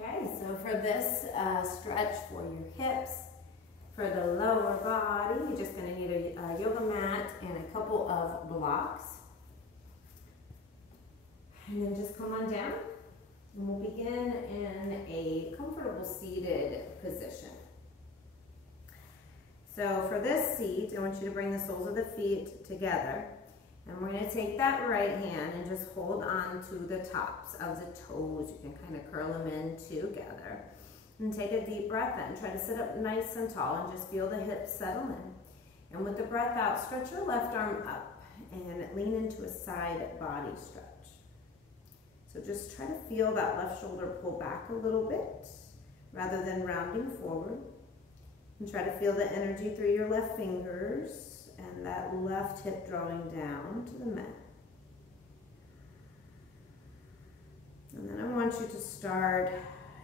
Okay, so for this stretch for your hips, for the lower body, you're just going to need a yoga mat and a couple of blocks. And then just come on down, and we'll begin in a comfortable seated position. So for this seat, I want you to bring the soles of the feet together. And we're going to take that right hand and just hold on to the tops of the toes. You can kind of curl them in together. And take a deep breath in. Try to sit up nice and tall and just feel the hips settle in. And with the breath out, stretch your left arm up and lean into a side body stretch. So just try to feel that left shoulder pull back a little bit rather than rounding forward. And try to feel the energy through your left fingers and that left hip drawing down to the mat. And then I want you to start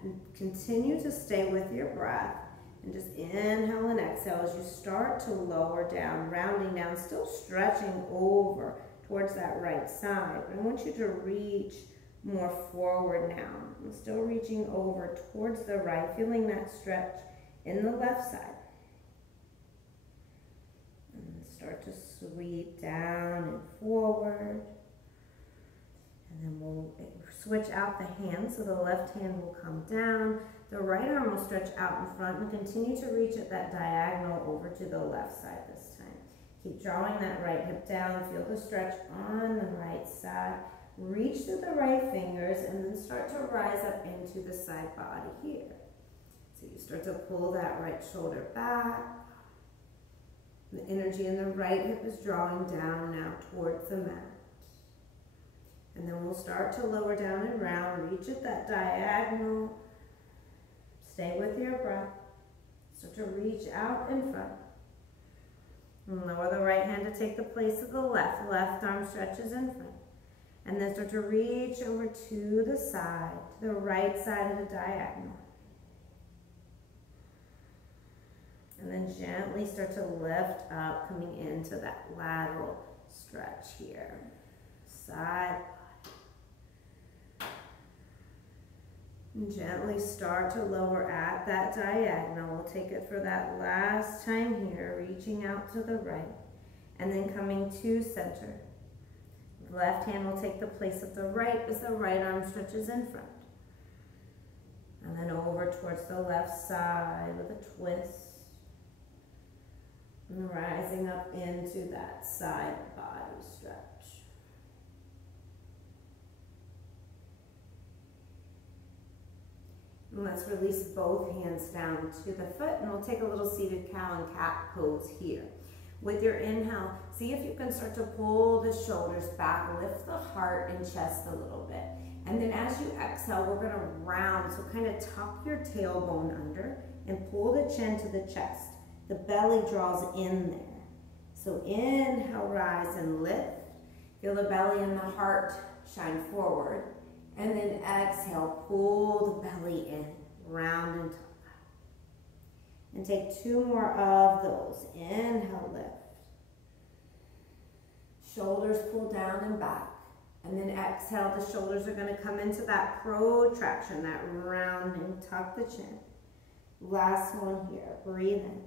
and continue to stay with your breath and just inhale and exhale as you start to lower down, rounding down, still stretching over towards that right side. But I want you to reach more forward now. I'm still reaching over towards the right, feeling that stretch in the left side. And start to sweep down and forward. And then we'll switch out the hands, so the left hand will come down. The right arm will stretch out in front and continue to reach at that diagonal over to the left side this time. Keep drawing that right hip down. Feel the stretch on the right side. Reach through the right fingers and then start to rise up into the side body here. So you start to pull that right shoulder back. The energy in the right hip is drawing down now towards the mat. And then we'll start to lower down and round. Reach at that diagonal. Stay with your breath. Start to reach out in front. And lower the right hand to take the place of the left. Left arm stretches in front. And then start to reach over to the side, to the right side of the diagonal. And then gently start to lift up, coming into that lateral stretch here. Side body. And gently start to lower at that diagonal. We'll take it for that last time here, reaching out to the right. And then coming to center. The left hand will take the place of the right as the right arm stretches in front. And then over towards the left side with a twist. And rising up into that side body stretch. And let's release both hands down to the foot, and we'll take a little seated cow and cat pose here. With your inhale, see if you can start to pull the shoulders back, lift the heart and chest a little bit. And then as you exhale, we're going to round, so kind of tuck your tailbone under and pull the chin to the chest. The belly draws in there. So inhale, rise and lift. Feel the belly and the heart shine forward. And then exhale, pull the belly in, round and tuck. And take two more of those. Inhale, lift. Shoulders pull down and back. And then exhale, the shoulders are going to come into that protraction, that rounding, tuck the chin. Last one here, breathe in.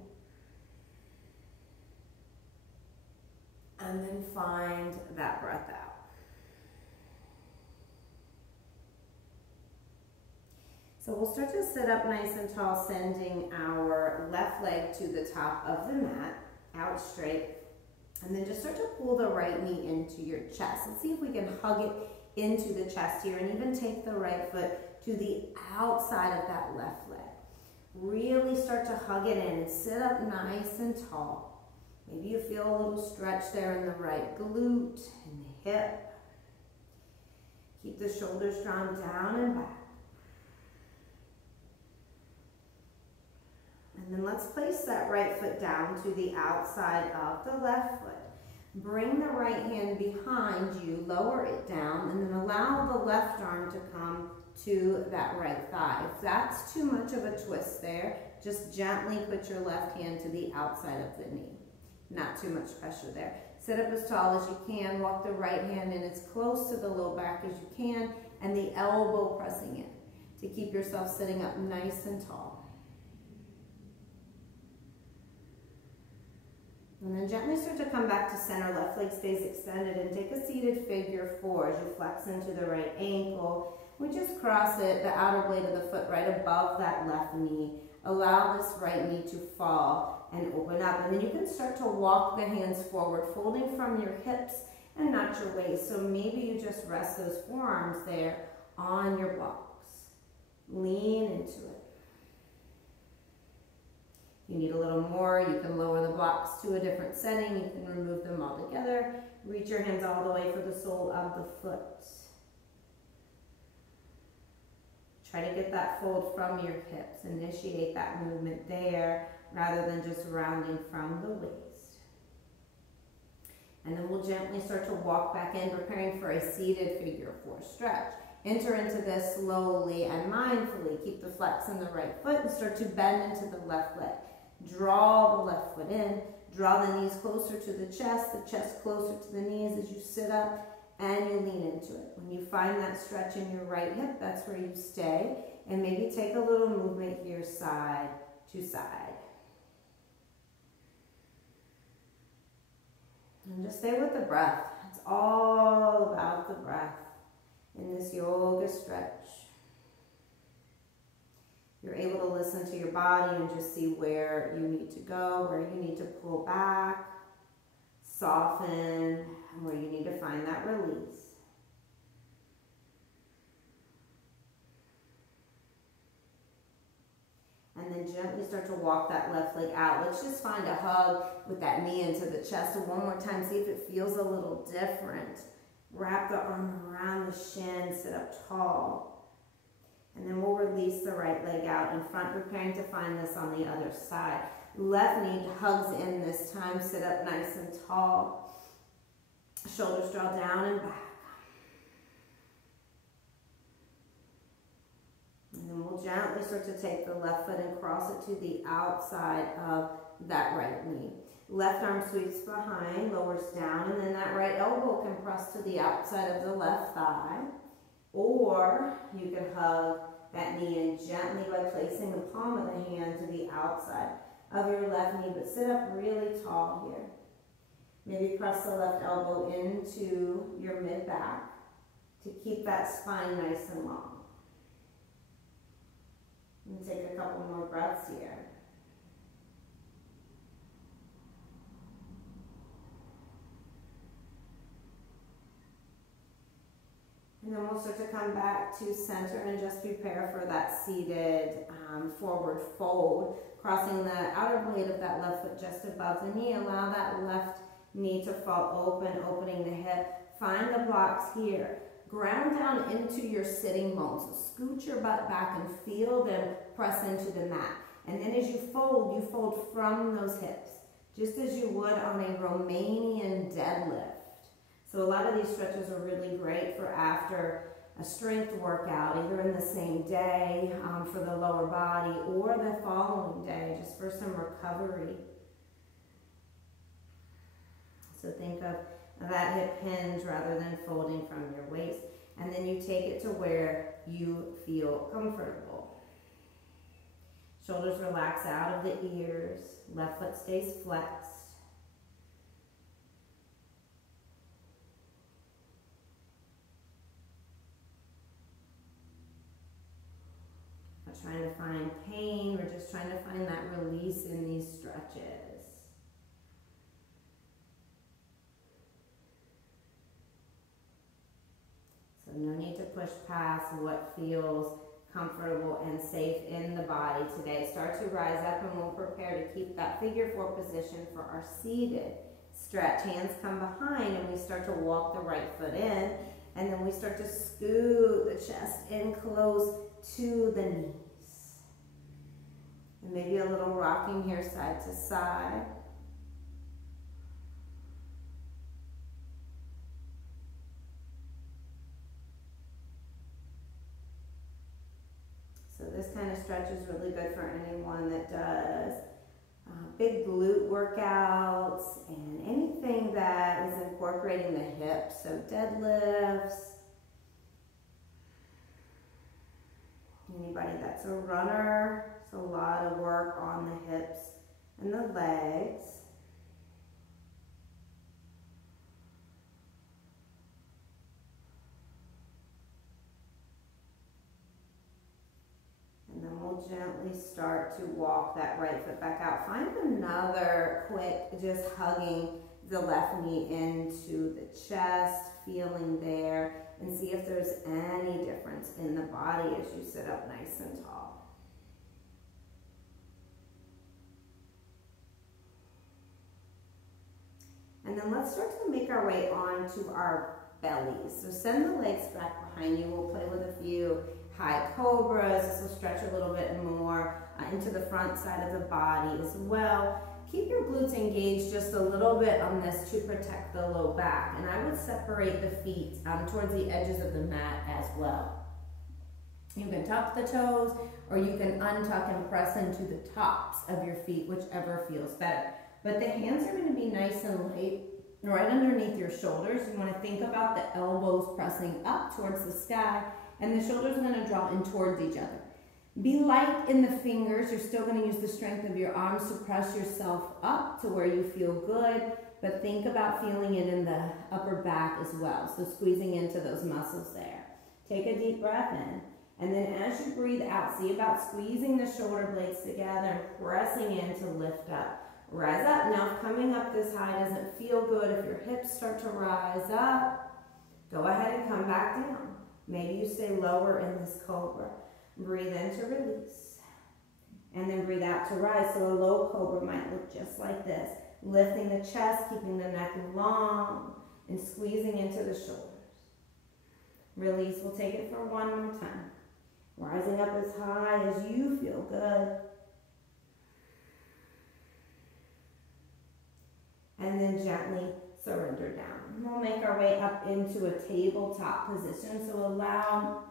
And then find that breath out. So we'll start to sit up nice and tall, sending our left leg to the top of the mat, out straight. And then just start to pull the right knee into your chest. Let's see if we can hug it into the chest here, and even take the right foot to the outside of that left leg. Really start to hug it in and sit up nice and tall. Maybe you feel a little stretch there in the right glute and the hip. Keep the shoulders drawn down and back. And then let's place that right foot down to the outside of the left foot. Bring the right hand behind you, lower it down, and then allow the left arm to come to that right thigh. If that's too much of a twist there, just gently put your left hand to the outside of the knee. Not too much pressure there. Sit up as tall as you can. Walk the right hand in as close to the low back as you can, and the elbow pressing in. to keep yourself sitting up nice and tall. And then gently start to come back to center, left leg stays extended, and take a seated figure four as you flex into the right ankle. We just cross it, the outer blade of the foot right above that left knee. Allow this right knee to fall and open up. And then you can start to walk the hands forward, folding from your hips and not your waist. So maybe you just rest those forearms there on your blocks. Lean into it. If you need a little more, you can lower the blocks to a different setting. You can remove them all together. Reach your hands all the way for the sole of the foot. Try to get that fold from your hips. Initiate that movement there rather than just rounding from the waist. And then we'll gently start to walk back in, preparing for a seated figure four stretch. Enter into this slowly and mindfully. Keep the flex in the right foot and start to bend into the left leg. Draw the left foot in. Draw the knees closer to the chest closer to the knees as you sit up and you lean into it. When you find that stretch in your right hip, that's where you stay. And maybe take a little movement here, side to side. And just stay with the breath. It's all about the breath in this yoga stretch. You're able to listen to your body and just see where you need to go, where you need to pull back, soften, and where you need to find that release. And then gently start to walk that left leg out. Let's just find a hug with that knee into the chest. And one more time, see if it feels a little different. Wrap the arm around the shin, sit up tall. And then we'll release the right leg out in front, preparing to find this on the other side. Left knee hugs in this time, sit up nice and tall. Shoulders draw down and back. And then we'll gently start to take the left foot and cross it to the outside of that right knee. Left arm sweeps behind, lowers down, and then that right elbow can press to the outside of the left thigh. Or you can hug that knee in gently by placing the palm of the hand to the outside of your left knee, but sit up really tall here. Maybe press the left elbow into your mid-back to keep that spine nice and long. And take a couple more breaths here. And then we'll start to come back to center and just prepare for that seated forward fold. Crossing the outer blade of that left foot just above the knee. Allow that left knee to fall open, opening the hip. Find the blocks here. Ground down into your sitting bones. So scoot your butt back and feel them press into the mat. And then as you fold from those hips, just as you would on a Romanian deadlift. So a lot of these stretches are really great for after a strength workout, either in the same day for the lower body or the following day, just for some recovery. So think of that hip hinge rather than folding from your waist. And then you take it to where you feel comfortable. Shoulders relax out of the ears. Left foot stays flexed. Not trying to find pain. We're just trying to find that release in these stretches. So no need to push past what feels comfortable and safe in the body today. Start to rise up and we'll prepare to keep that figure four position for our seated stretch. Hands come behind and we start to walk the right foot in, and then we start to scoot the chest in close to the knees. And maybe a little rocking here side to side. So this kind of stretch is really good for anyone that does big glute workouts and anything that is incorporating the hips. So deadlifts, That's a runner. It's a lot of work on the hips and the legs. And then we'll gently start to walk that right foot back out. Find another quick, just hugging the left knee into the chest, feeling there, and see if there's any difference in the body as you sit up nice and tall. And then let's start to make our way onto our bellies. So send the legs back behind you. We'll play with a few high cobras. This will stretch a little bit more into the front side of the body as well. Keep your glutes engaged just a little bit on this to protect the low back. And I would separate the feet towards the edges of the mat as well. You can tuck the toes, or you can untuck and press into the tops of your feet, whichever feels better. But the hands are going to be nice and light, right underneath your shoulders. You want to think about the elbows pressing up towards the sky, and the shoulders are going to draw in towards each other. Be light in the fingers. You're still going to use the strength of your arms to press yourself up to where you feel good, but think about feeling it in the upper back as well. So squeezing into those muscles there. Take a deep breath in, and then as you breathe out, see about squeezing the shoulder blades together and pressing in to lift up. Rise up. Now, if coming up this high doesn't feel good, if your hips start to rise up, go ahead and come back down. Maybe you stay lower in this cobra. Breathe in to release. And then breathe out to rise. So a low cobra might look just like this. Lifting the chest, keeping the neck long, and squeezing into the shoulders. Release. We'll take it for one more time. Rising up as high as you feel good. And then gently surrender down. We'll make our way up into a tabletop position. So allow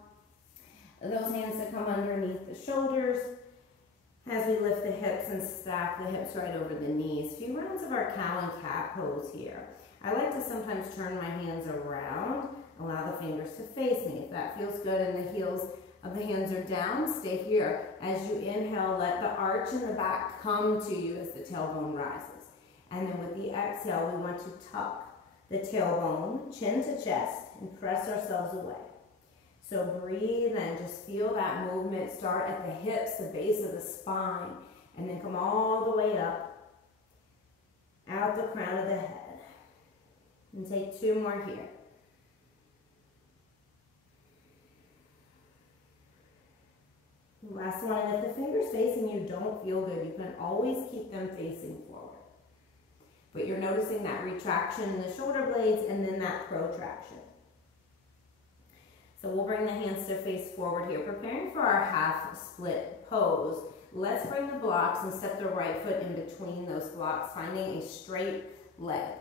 those hands to come underneath the shoulders as we lift the hips and stack the hips right over the knees. A few rounds of our cow and cat pose here. I like to sometimes turn my hands around, allow the fingers to face me. If that feels good and the heels of the hands are down, stay here. As you inhale, let the arch in the back come to you as the tailbone rises. And then with the exhale, we want to tuck the tailbone, chin to chest, and press ourselves away. So breathe and just feel that movement start at the hips, the base of the spine, and then come all the way up, out the crown of the head. And take two more here. Last one, and if the fingers facing you don't feel good, you can always keep them facing forward. But you're noticing that retraction in the shoulder blades and then that protraction. So we'll bring the hands to face forward here. Preparing for our half split pose. Let's bring the blocks and step the right foot in between those blocks, finding a straight leg.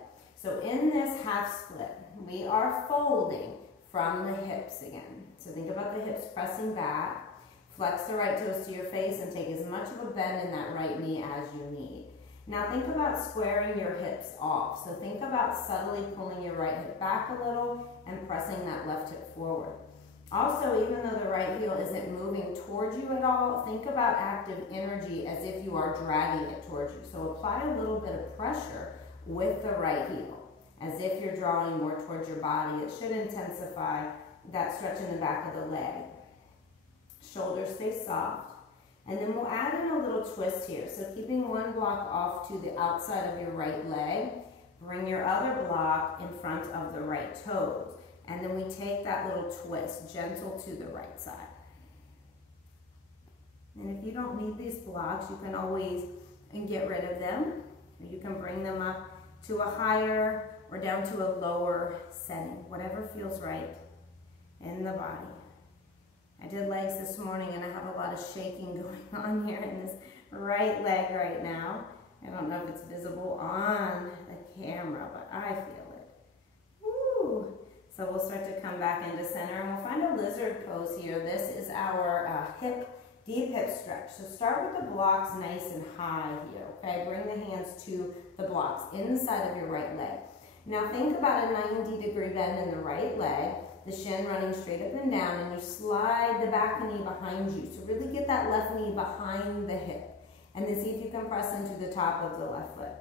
So in this half split, we are folding from the hips again. So think about the hips pressing back. Flex the right toes to your face and take as much of a bend in that right knee as you need. Now think about squaring your hips off. So think about subtly pulling your right hip back a little and pressing that left hip forward. Also, even though the right heel isn't moving towards you at all, think about active energy as if you are dragging it towards you. So apply a little bit of pressure with the right heel, as if you're drawing more towards your body. It should intensify that stretch in the back of the leg. Shoulders stay soft. And then we'll add in a little twist here. So keeping one block off to the outside of your right leg, bring your other block in front of the right toes. And then we take that little twist, gentle to the right side. And if you don't need these blocks, you can always get rid of them. You can bring them up to a higher or down to a lower setting, whatever feels right in the body. I did legs this morning and I have a lot of shaking going on here in this right leg right now. I don't know if it's visible on the camera, but I feel it. Woo! So we'll start to come back into center and we'll find a lizard pose here. This is our deep hip stretch. So start with the blocks nice and high here, okay? Bring the hands to the blocks inside of your right leg. Now think about a 90-degree bend in the right leg, the shin running straight up and down, and you slide the back knee behind you. So really get that left knee behind the hip. And then see if you can press into the top of the left foot.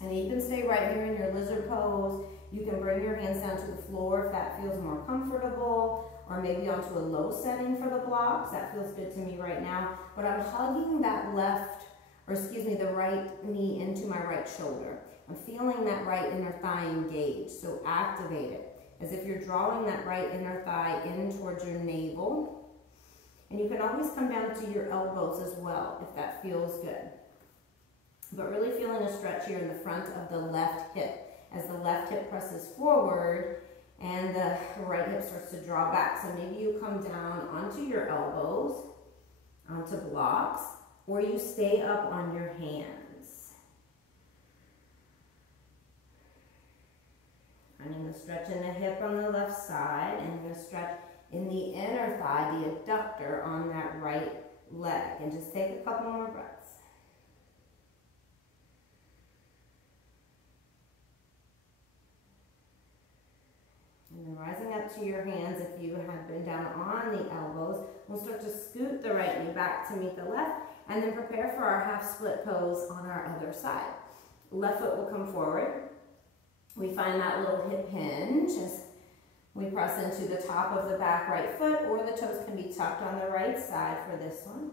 And you can stay right here in your lizard pose. You can bring your hands down to the floor if that feels more comfortable, or maybe onto a low setting for the blocks. That feels good to me right now. But I'm hugging that the right knee into my right shoulder. I'm feeling that right inner thigh engaged, so activate it. As if you're drawing that right inner thigh in towards your navel. And you can always come down to your elbows as well, if that feels good. But really feeling a stretch here in the front of the left hip. As the left hip presses forward and the right hip starts to draw back. So maybe you come down onto your elbows, onto blocks, or you stay up on your hands. Finding the stretch in the hip on the left side, and you're going to stretch in the inner thigh, the adductor on that right leg. And just take a couple more breaths. And then rising up to your hands, if you have been down on the elbows, we'll start to scoot the right knee back to meet the left, and then prepare for our half split pose on our other side. Left foot will come forward. We find that little hip hinge as we press into the top of the back right foot, or the toes can be tucked on the right side for this one.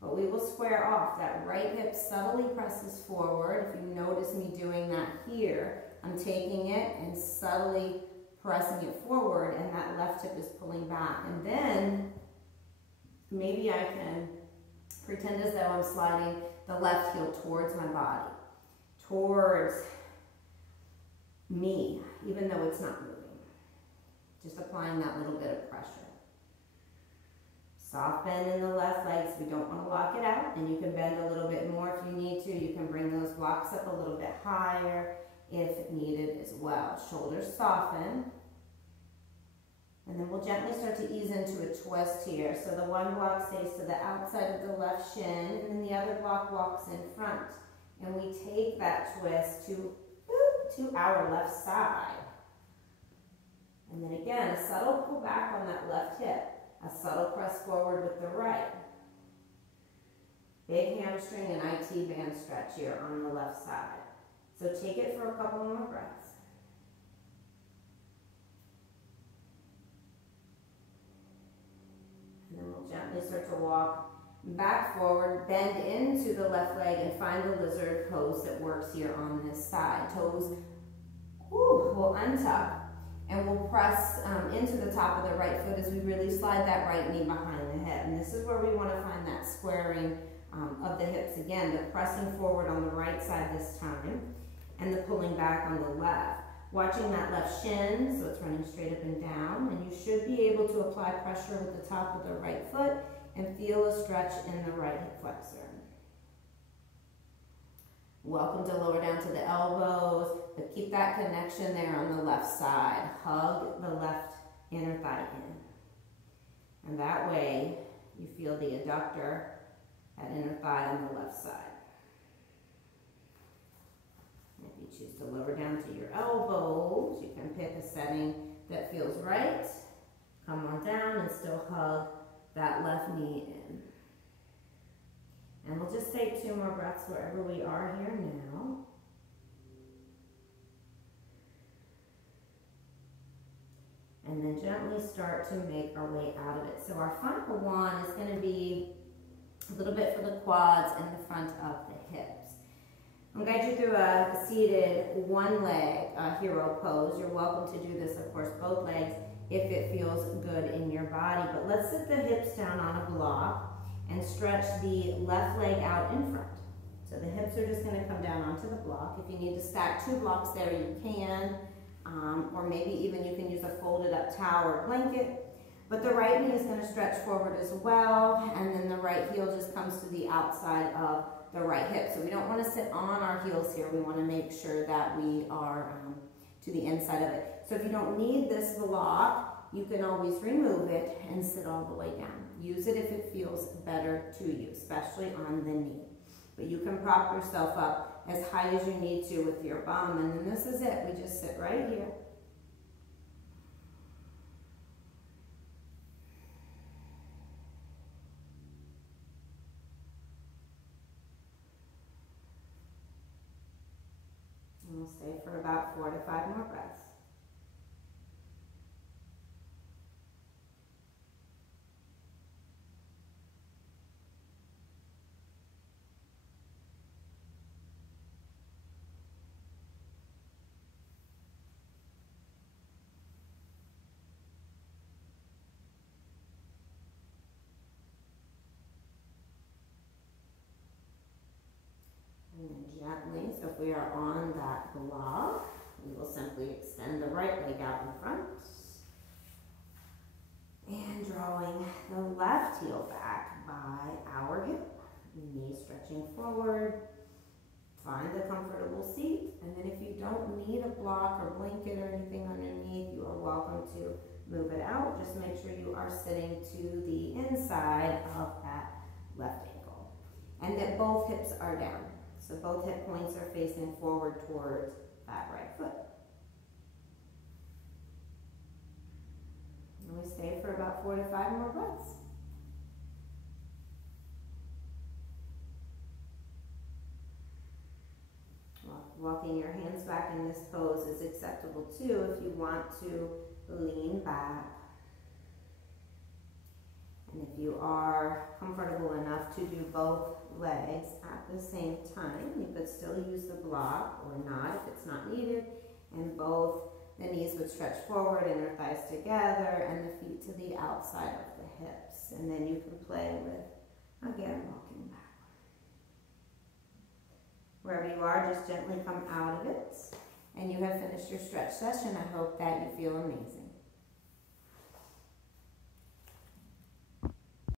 But we will square off. That right hip subtly presses forward. If you notice me doing that here, I'm taking it and subtly pressing it forward, and that left hip is pulling back. And then maybe I can pretend as though I'm sliding the left heel towards my body, towards me, even though it's not moving. Just applying that little bit of pressure. Soft bend in the left leg, so we don't want to lock it out. And you can bend a little bit more if you need to. You can bring those blocks up a little bit higher if needed as well. Shoulders soften. And then we'll gently start to ease into a twist here. So the one block stays to the outside of the left shin, and then the other block walks in front. And we take that twist to our left side. And then again, a subtle pull back on that left hip. A subtle press forward with the right. Big hamstring and IT band stretch here on the left side. So take it for a couple more breaths. And then we'll gently start to walk back forward, bend into the left leg, and find the lizard pose that works here on this side. Toes will untuck, and we'll press into the top of the right foot as we really slide that right knee behind the hip. And this is where we want to find that squaring of the hips again, the pressing forward on the right side this time, and the pulling back on the left. Watching that left shin, so it's running straight up and down, and you should be able to apply pressure with the top of the right foot and feel a stretch in the right hip flexor. Welcome to lower down to the elbows, but keep that connection there on the left side. Hug the left inner thigh in. And that way, you feel the adductor, that inner thigh on the left side. If you choose to lower down to your elbows, you can pick a setting that feels right. Come on down and still hug that left knee in. And we'll just take 2 more breaths wherever we are here now. And then gently start to make our way out of it. So our final one is going to be a little bit for the quads and the front of the hips. I'm going to guide you through a seated one leg hero pose. You're welcome to do this, of course, both legs if it feels good in your body. But let's sit the hips down on a block and stretch the left leg out in front. So the hips are just going to come down onto the block. If you need to stack 2 blocks there, you can. Or maybe even you can use a folded up towel or blanket. But the right knee is going to stretch forward as well, and then the right heel just comes to the outside of the right hip. So we don't want to sit on our heels here. We want to make sure that we are to the inside of it. So if you don't need this block, you can always remove it and sit all the way down. Use it if it feels better to you, especially on the knee. But you can prop yourself up as high as you need to with your bum, and then this is it. We just sit right here. And we'll stay for about 4 to 5 more breaths. And then gently, so if we are on that block, we will simply extend the right leg out in front. And drawing the left heel back by our hip. Knees stretching forward. Find a comfortable seat. And then if you don't need a block or blanket or anything underneath, you are welcome to move it out. Just make sure you are sitting to the inside of that left ankle. And that both hips are down. So both hip points are facing forward towards that right foot. And we stay for about 4 to 5 more breaths. Walking your hands back in this pose is acceptable too if you want to lean back. And if you are comfortable enough to do both legs at the same time, you could still use the block or not if it's not needed. And both the knees would stretch forward and your thighs together and the feet to the outside of the hips. And then you can play with, again, walking back. Wherever you are, just gently come out of it. And you have finished your stretch session. I hope that you feel amazing.